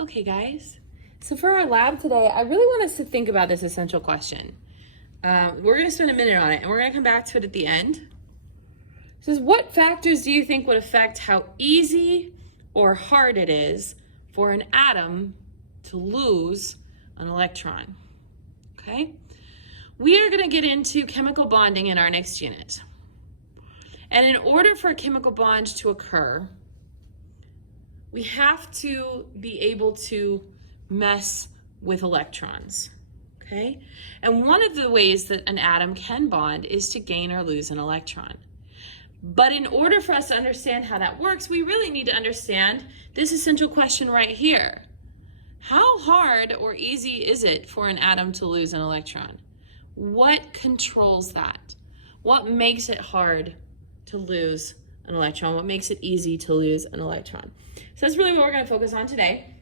Okay, guys. So for our lab today, I really want us to think about this essential question. We're going to spend a minute on it, and we're going to come back to it at the end. It says, what factors do you think would affect how easy or hard it is for an atom to lose an electron? Okay? We are going to get into chemical bonding in our next unit. And in order for a chemical bond to occur, we have to be able to mess with electrons, okay? And one of the ways that an atom can bond is to gain or lose an electron. But in order for us to understand how that works, we really need to understand this essential question right here. How hard or easy is it for an atom to lose an electron? What controls that? What makes it hard to lose an electron? What makes it easy to lose an electron? So that's really what we're going to focus on today.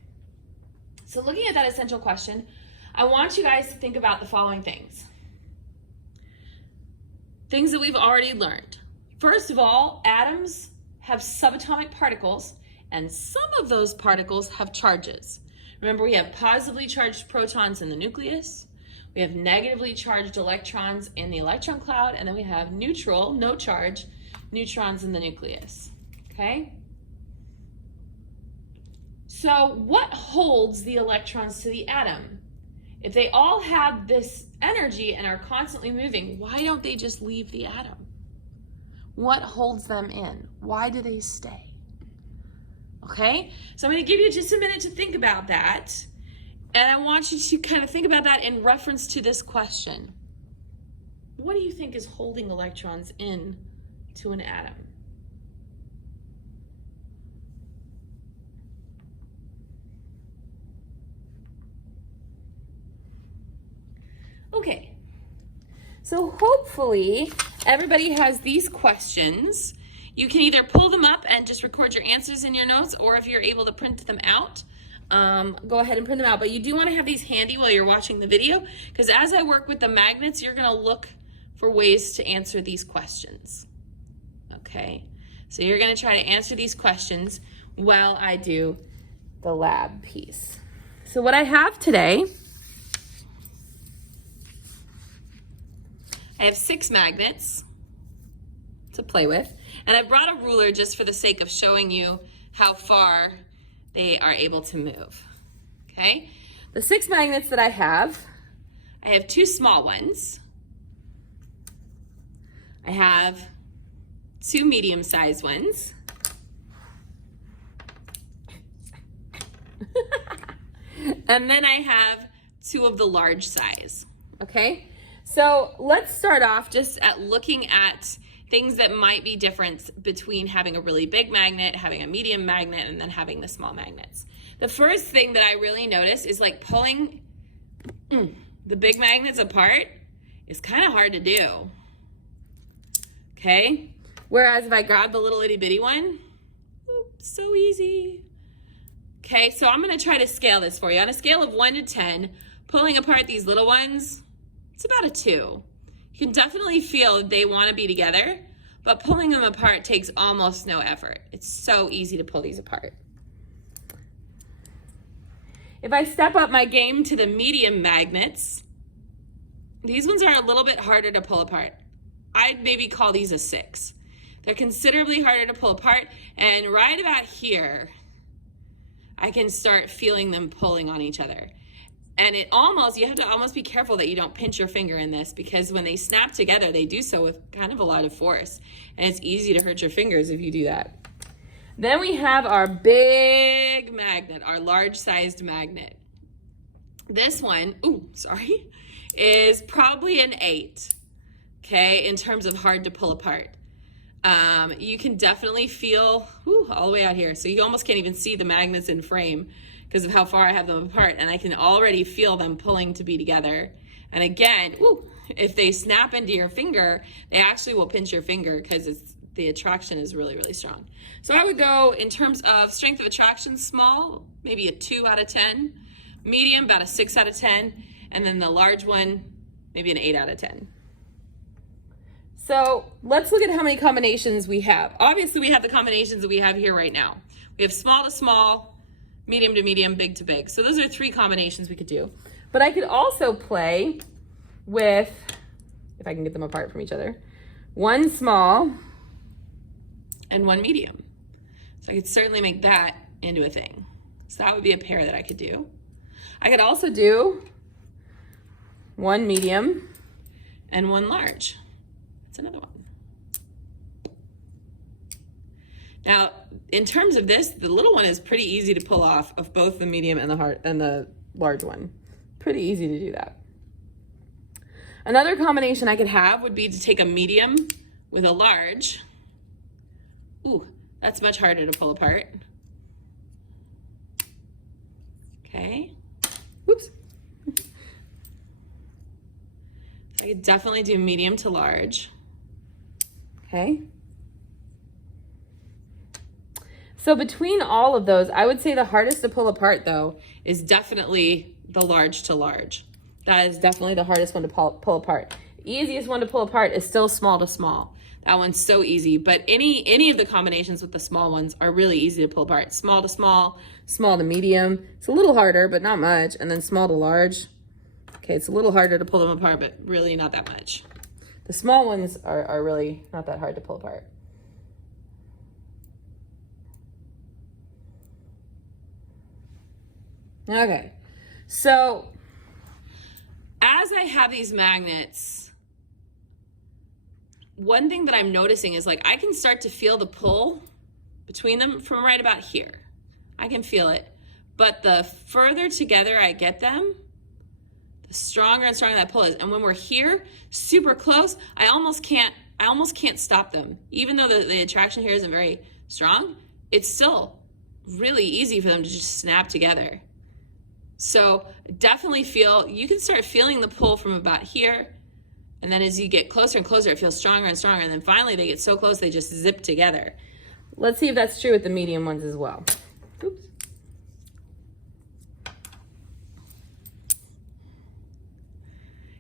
So looking at that essential question, I want you guys to think about the following things. Things that we've already learned. First of all, atoms have subatomic particles, and some of those particles have charges. Remember, we have positively charged protons in the nucleus, we have negatively charged electrons in the electron cloud, and then we have neutral, no charge, neutrons in the nucleus, okay? So what holds the electrons to the atom? If they all have this energy and are constantly moving, why don't they just leave the atom? What holds them in? Why do they stay? Okay, so I'm going to give you just a minute to think about that. And I want you to kind of think about that in reference to this question. What do you think is holding electrons in to an atom? Okay, so hopefully everybody has these questions. You can either pull them up and just record your answers in your notes, or if you're able to print them out, go ahead and print them out. But you do want to have these handy while you're watching the video, because as I work with the magnets, you're going to look for ways to answer these questions. Okay, so you're going to try to answer these questions while I do the lab piece. So what I have today, I have 6 magnets to play with, and I brought a ruler just for the sake of showing you how far they are able to move. Okay, the 6 magnets that I have 2 small ones, I have 2 medium-sized ones, and then I have 2 of the large size. Okay, so let's start off just at looking at things that might be different between having a really big magnet, having a medium magnet, and then having the small magnets. The first thing that I really notice is like pulling the big magnets apart is kind of hard to do. Okay, whereas if I grab the little itty bitty one, so easy. Okay, so I'm going to try to scale this for you. On a scale of 1 to 10, pulling apart these little ones, it's about a 2. You can definitely feel that they want to be together, but pulling them apart takes almost no effort. It's so easy to pull these apart. If I step up my game to the medium magnets, these ones are a little bit harder to pull apart. I'd maybe call these a 6. They're considerably harder to pull apart, and right about here, I can start feeling them pulling on each other. And you have to almost be careful that you don't pinch your finger in this, because when they snap together, they do so with kind of a lot of force. And it's easy to hurt your fingers if you do that. Then we have our big magnet, our large-sized magnet. This one, is probably an 8, okay, in terms of hard to pull apart. You can definitely feel all the way out here. So you almost can't even see the magnets in frame because of how far I have them apart, and I can already feel them pulling to be together. And again, if they snap into your finger, they actually will pinch your finger because the attraction is really, really strong. So I would go in terms of strength of attraction, small, maybe a 2 out of 10, medium, about a 6 out of 10, and then the large one, maybe an 8 out of 10. So let's look at how many combinations we have. Obviously, we have the combinations that we have here right now. We have small to small, medium to medium, big to big. So those are 3 combinations we could do. But I could also play with, if I can get them apart from each other, 1 small and 1 medium. So I could certainly make that into a thing. So that would be a pair that I could do. I could also do 1 medium and 1 large. That's another one. Now, in terms of this, the little one is pretty easy to pull off of both the medium and the large one. Pretty easy to do that. Another combination I could have would be to take a medium with a large. Ooh, that's much harder to pull apart. Okay. Whoops. I could definitely do medium to large. Okay. So between all of those, I would say the hardest to pull apart though is definitely the large to large. That is definitely the hardest one to pull apart. The easiest one to pull apart is still small to small. That one's so easy, but any of the combinations with the small ones are really easy to pull apart. Small to small, small to medium. It's a little harder, but not much. And then small to large. Okay, it's a little harder to pull them apart, but really not that much. The small ones are really not that hard to pull apart. Okay, so as I have these magnets, one thing that I'm noticing is like I can start to feel the pull between them from right about here. I can feel it, but the further together I get them, the stronger and stronger that pull is. And when we're here, super close, I almost can't stop them. Even though the attraction here isn't very strong, it's still really easy for them to just snap together. So definitely you can start feeling the pull from about here. And then as you get closer and closer, it feels stronger and stronger. And then finally they get so close, they just zip together. Let's see if that's true with the medium ones as well. Oops.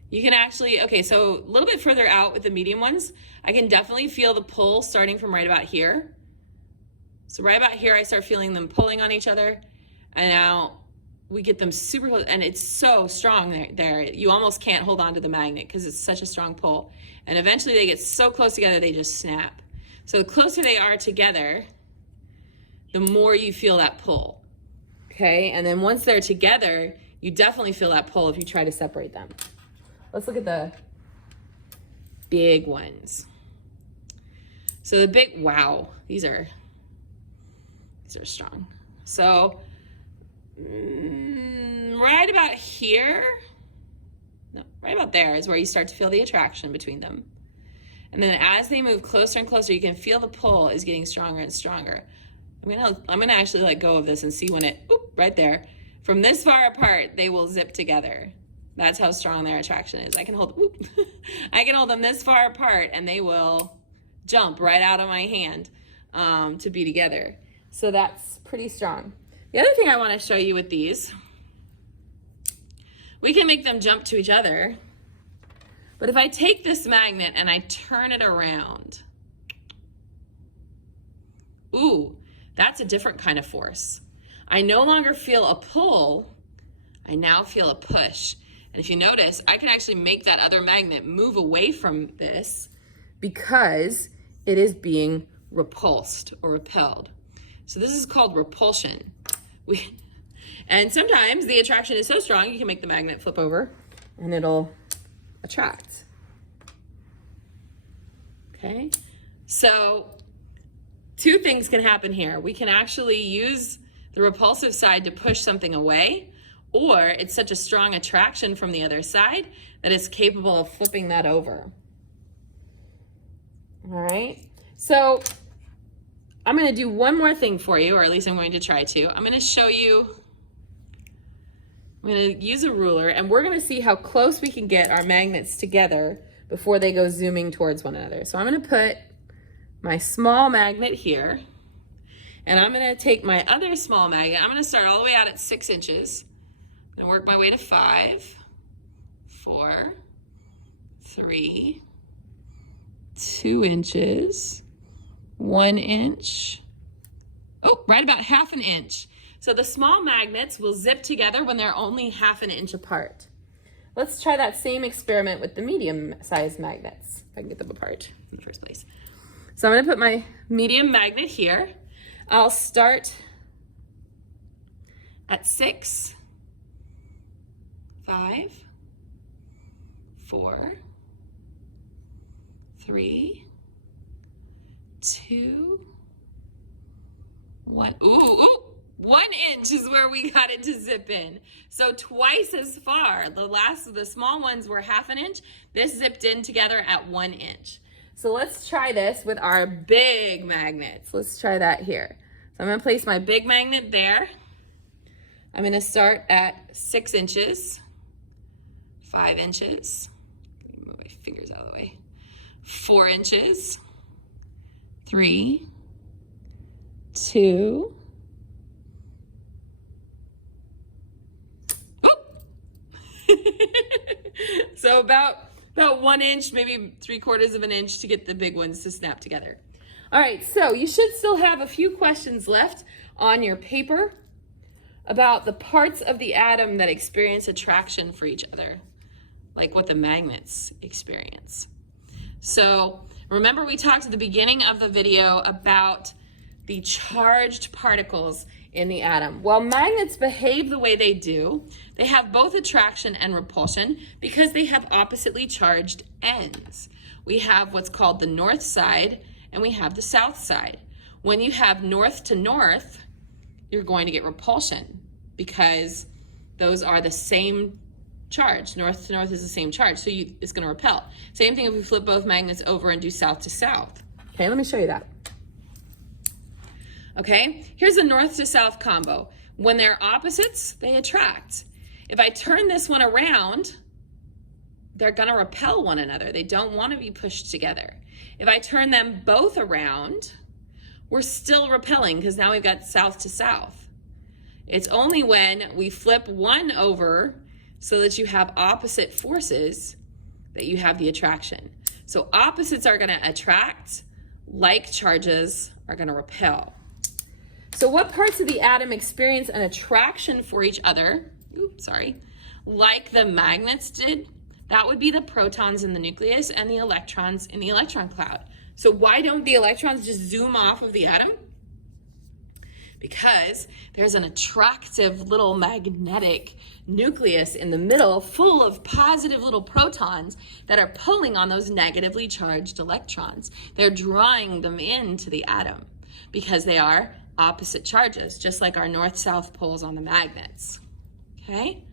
You can actually, okay, so a little bit further out with the medium ones, I can definitely feel the pull starting from right about here. So right about here, I start feeling them pulling on each other. And now we get them super close, and it's so strong there. You almost can't hold on to the magnet because it's such a strong pull. And eventually they get so close together, they just snap. So the closer they are together, the more you feel that pull. Okay, and then once they're together, you definitely feel that pull if you try to separate them. Let's look at the big ones. So the big, wow, these are strong. So right about here, no, right about there is where you start to feel the attraction between them. And then as they move closer and closer, you can feel the pull is getting stronger and stronger. I'm gonna actually let go of this and see when right there. From this far apart, they will zip together. That's how strong their attraction is. I can hold them this far apart and they will jump right out of my hand to be together. So that's pretty strong. The other thing I want to show you with these, we can make them jump to each other. But if I take this magnet and I turn it around, ooh, that's a different kind of force. I no longer feel a pull, I now feel a push. And if you notice, I can actually make that other magnet move away from this because it is being repulsed or repelled. So this is called repulsion. And sometimes the attraction is so strong, you can make the magnet flip over and it'll attract. Okay, so 2 things can happen here. We can actually use the repulsive side to push something away, or it's such a strong attraction from the other side that it's capable of flipping that over. All right, so I'm going to do one more thing for you, or at least I'm going to try to. I'm going to show you, I'm going to use a ruler, and we're going to see how close we can get our magnets together before they go zooming towards one another. So I'm going to put my small magnet here, and I'm going to take my other small magnet. I'm going to start all the way out at 6 inches. I'm going to work my way to 5, 4, 3, 2 inches, 1 inch. Oh, right about 1/2 inch. So the small magnets will zip together when they're only 1/2 inch apart. Let's try that same experiment with the medium-sized magnets, if I can get them apart in the first place. So I'm going to put my medium magnet here. I'll start at 6, 5, 4, 3, 2, 1. Ooh. 1 inch is where we got it to zip in. So twice as far. The small ones were 1/2 inch. This zipped in together at 1 inch. So let's try this with our big magnets. Let's try that here. So I'm gonna place my big magnet there. I'm gonna start at 6 inches, 5 inches. Let me move my fingers out of the way. 4 inches, 3, 2, so about 1 inch, maybe 3/4 of an inch to get the big ones to snap together. All right, so you should still have a few questions left on your paper about the parts of the atom that experience attraction for each other, like what the magnets experience. So remember we talked at the beginning of the video about the charged particles in the atom. While magnets behave the way they do, they have both attraction and repulsion because they have oppositely charged ends. We have what's called the north side and we have the south side. When you have north to north, you're going to get repulsion because those are the same charge. North to north is the same charge, so it's going to repel. Same thing if we flip both magnets over and do south to south. Okay, let me show you that. Okay, here's a north to south combo. When they're opposites, they attract. If I turn this one around, they're gonna repel one another. They don't wanna be pushed together. If I turn them both around, we're still repelling because now we've got south to south. It's only when we flip one over so that you have opposite forces that you have the attraction. So opposites are gonna attract, like charges are gonna repel. So what parts of the atom experience an attraction for each other, like the magnets did? That would be the protons in the nucleus and the electrons in the electron cloud. So why don't the electrons just zoom off of the atom? Because there's an attractive little magnetic nucleus in the middle full of positive little protons that are pulling on those negatively charged electrons. They're drawing them into the atom because they are opposite charges, just like our north-south poles on the magnets, okay?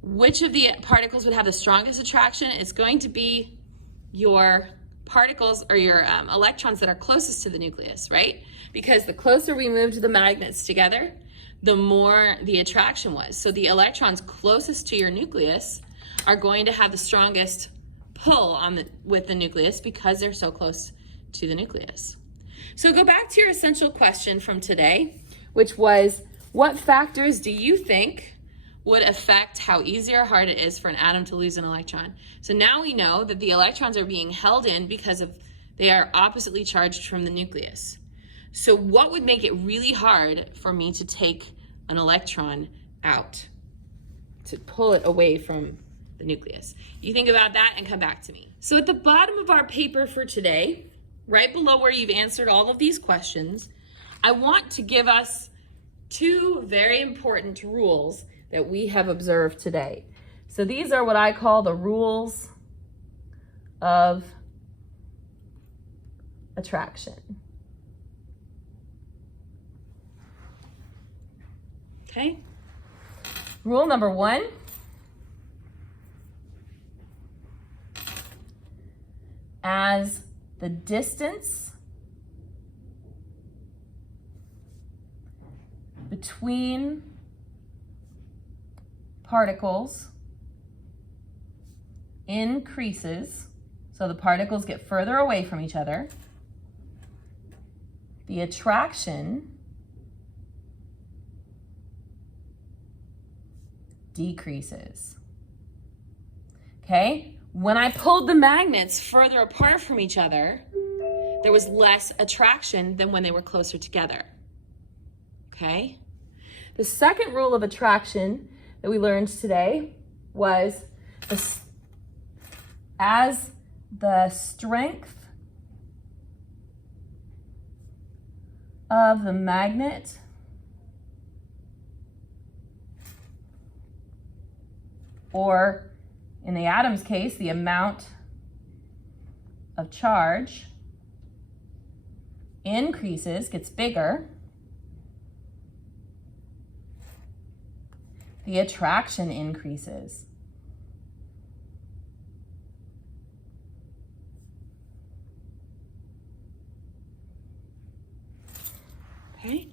Which of the particles would have the strongest attraction? It's going to be your particles or your electrons that are closest to the nucleus, right? Because the closer we moved the magnets together, the more the attraction was. So the electrons closest to your nucleus are going to have the strongest pull with the nucleus because they're so close to the nucleus. So go back to your essential question from today, which was, what factors do you think would affect how easy or hard it is for an atom to lose an electron? So now we know that the electrons are being held in because they are oppositely charged from the nucleus. So what would make it really hard for me to take an electron out, to pull it away from the nucleus? You think about that and come back to me. So at the bottom of our paper for today, right below where you've answered all of these questions, I want to give us 2 very important rules that we have observed today. So these are what I call the rules of attraction. Okay? Rule number 1. As the distance between particles increases, so the particles get further away from each other, the attraction decreases. Okay? When I pulled the magnets further apart from each other, there was less attraction than when they were closer together. okay? The second rule of attraction that we learned today was as the strength of the magnet or in the atom's case, the amount of charge increases, gets bigger, the attraction increases. Okay,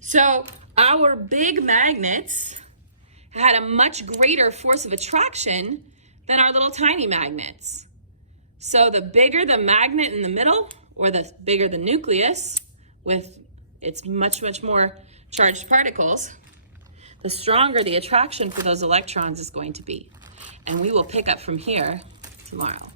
so our big magnets had a much greater force of attraction than our little tiny magnets. So the bigger the magnet in the middle, or the bigger the nucleus with its much more charged particles, the stronger the attraction for those electrons is going to be. And we will pick up from here tomorrow.